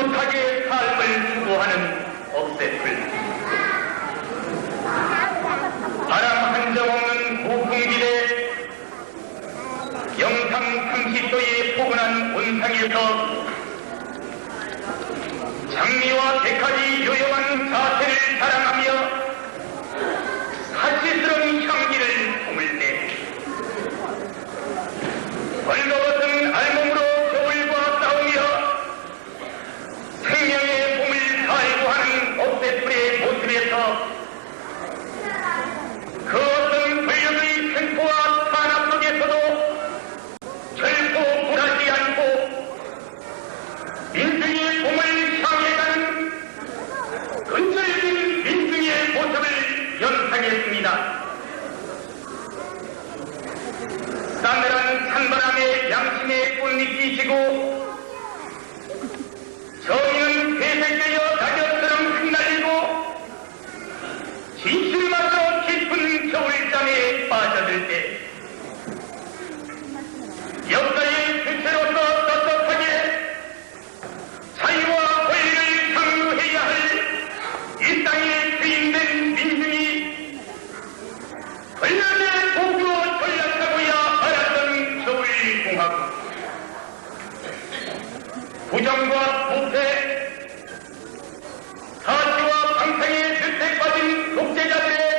꿋꿋하게 삶을 수고하는 억새풀 바람 한 점 없는 고풍길에 영상 30도의 포근한 온상에서 연상했습니다. 싸늘한 찬바람에 양심의 꽃잎이 지고 권력의 도구로 전락하고야 말았던 겨울공화국 부정과 부패 사치와 방탕의 늪에 빠진 독재자들